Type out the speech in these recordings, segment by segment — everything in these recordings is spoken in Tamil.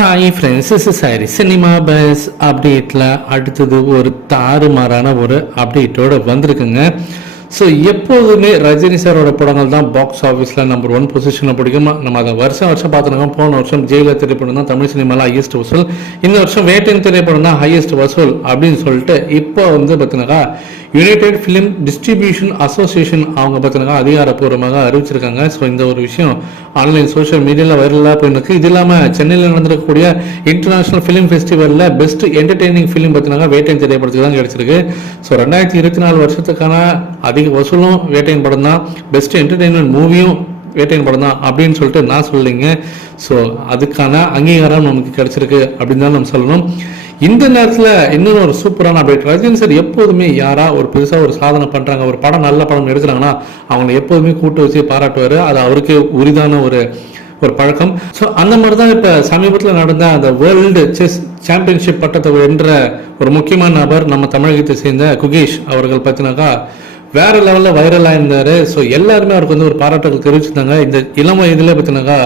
Hi friends, is sorry cinema bus அப்டேட்டில் அடுத்தது ஒரு தாறுமாறான ஒரு அப்டேட்டோடு வந்திருக்குங்க. ஸோ எப்போதுமே ரஜினி சாரோட படங்கள் தான் பாக்ஸ் ஆஃபீஸில் நம்பர் 1 பொசிஷனில் பிடிக்கும். நம்ம அதை வருஷம் பார்த்துருக்கோம். போன வருஷம் ஜெயிலர் திரைப்படம் தான் தமிழ் சினிமாவில் ஹையஸ்ட் வசூல். இந்த வருஷம் வேட்டையின் திரைப்படம் தான் ஹையஸ்ட் வசூல் அப்படின்னு சொல்லிட்டு இப்போ பார்த்தீங்கன்னாக்கா யுனைடெட் ஃபிலிம் டிஸ்ட்ரிபியூஷன் அசோசியேஷன் அவங்க பார்த்தீங்கன்னா அதிகாரப்பூர்வமாக அறிவிச்சிருக்காங்க. ஸோ இந்த ஒரு விஷயம் ஆன்லைன் சோஷியல் மீடியாவில் வைரலாக போயிருக்கு. இது இல்லாமல் சென்னையில் நடந்திருக்கக்கூடிய இன்டர்நேஷனல் ஃபிலிம் ஃபெஸ்டிவலில் பெஸ்ட் என்டர்டெய்னிங் ஃபிலிம் பார்த்தீங்கன்னா வேட்டையின் திரைப்படத்துக்கு தான் கிடைச்சிருக்கு. ஸோ 2024 வருஷத்துக்கான அதிக வசூலும் வேட்டையின் படம் தான், பெஸ்ட் என்டர்டெயின்மெண்ட் மூவியும் வேட்டையின் படம் தான் அப்படின்னு சொல்லிட்டு நான் சொல்லிங்க. ஸோ அதுக்கான அங்கீகாரம் நமக்கு கிடைச்சிருக்கு அப்படின்னு தான் நம்ம சொல்லணும். இந்த நேரத்தில் இன்னொரு ஒரு சூப்பரான அப்டேட். ரஜினி சார் எப்போதுமே ஒரு பெருசாக ஒரு சாதனை பண்ணுறாங்க, ஒரு படம் நல்ல படம் எடுக்கிறாங்கன்னா அவங்களை எப்போதுமே கூட்டு வச்சு பாராட்டுவார். அது அவருக்கு உரிதான ஒரு பழக்கம். ஸோ அந்த மாதிரி தான் இப்போ சமீபத்தில் நடந்த அந்த வேர்ல்டு செஸ் சாம்பியன்ஷிப் பட்டத்தை வென்ற ஒரு முக்கியமான நபர் நம்ம தமிழகத்தை சேர்ந்த குகேஷ் அவர்கள் பார்த்தினாக்கா வேற லெவலில் வைரலாக இருந்தார். ஸோ எல்லாருமே அவருக்கு ஒரு பாராட்டுகள் தெரிவிச்சிருந்தாங்க. இந்த இளம் வயதில் பார்த்தினாக்கா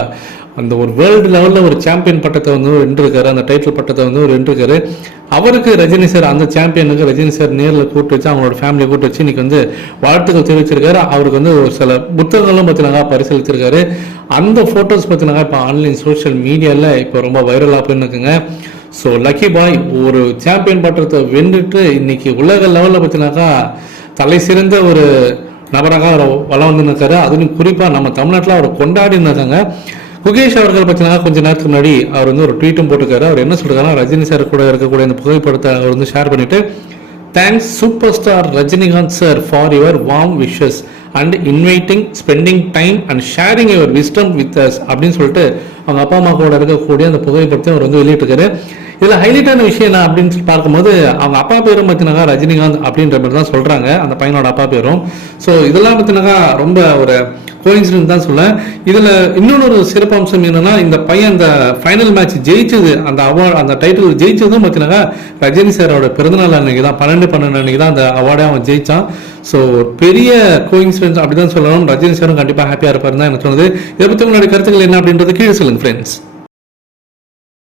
அந்த ஒரு வேர்ல்டு லெவலில் ஒரு சாம்பியன் பட்டத்தை வென்றிருக்காரு, அந்த டைட்டில் பட்டத்தை வென்றிருக்காரு. அவருக்கு ரஜினி சார், அந்த சாம்பியனுக்கு ரஜினி சார் நேரில் கூட்டு வச்சு அவங்களோட ஃபேமிலியை கூட்டு வச்சு இன்னைக்கு வாழ்த்துக்கள் தெரிவிச்சிருக்காரு. அவருக்கு ஒரு சில புத்தகங்களும் பார்த்தீங்கன்னா பரிசீலித்திருக்காரு. அந்த ஃபோட்டோஸ் பார்த்தீங்கன்னா இப்போ ஆன்லைன் சோஷியல் மீடியாவில் இப்போ ரொம்ப வைரலாக போயிருக்குங்க. ஸோ லக்கி பாய் ஒரு சாம்பியன் பட்டத்தை வென்றுட்டு இன்னைக்கு உலக லெவலில் பார்த்தீங்கன்னாக்கா தலை சிறந்த ஒரு நபராக அவர் வளம் வந்துருக்காரு. அதுவும் குறிப்பாக நம்ம தமிழ்நாட்டில் அவர் கொண்டாடி இருக்காங்க. குகேஷ் அவர்கள் பார்த்தீங்கன்னா கொஞ்சம் நேரத்துக்கு முன்னாடி அவர் ஒரு ட்வீட்டும் போட்டிருக்காரு. அவர் என்ன சொல்றாருன்னா, ரஜினி சார் கூட இருக்கக்கூடிய இந்த புகைப்படத்தை அவர் ஷேர் பண்ணிட்டு, thanks super star Rajinikanth sir for your warm wishes and inviting spending time and sharing your wisdom with us அப்படின்னு சொல்லிட்டு அவங்க அப்பா அம்மா கூட இருக்கக்கூடிய அந்த புகைப்படத்தை அவர் வெளியிட்டிருக்காரு. இதில் ஹைலைட்டான விஷயம் என்ன அப்படின்னு சொல்லி பார்க்கும்போது அவங்க அப்பா பேரும் பார்த்தீங்கன்னா ரஜினிகாந்த் அப்படின்ற மாதிரி தான் சொல்கிறாங்க, அந்த பையனோட அப்பா பேரும். ஸோ இதெல்லாம் பார்த்தீங்கன்னா ரொம்ப ஒரு கோயின்சிடன்ஸ் தான் சொல்ல. இதில் இன்னொரு சிறப்பம்சம் என்னன்னா, இந்த பையன் அந்த ஃபைனல் மேட்ச் ஜெயிச்சது, அந்த அவார்டு அந்த டைட்டில் ஜெயிச்சதும் பார்த்தீங்கன்னா ரஜினி சாரோட பிறந்தநாள் அன்னைக்கு தான், 12/12 அன்னைக்கு தான் அந்த அவார்டை அவன் ஜெயிச்சான். ஸோ பெரிய கோயின்சிடன்ஸ் அப்படி தான் சொல்லணும். ரஜினி சாரும் கண்டிப்பாக ஹாப்பியாக இருப்பாருன்னு தான் எனக்கு சொன்னது. இதை பற்றி உங்களுடைய கருத்துக்கள் என்ன அப்படின்றது கீழே சொல்லுங்க ஃப்ரெண்ட்ஸ்.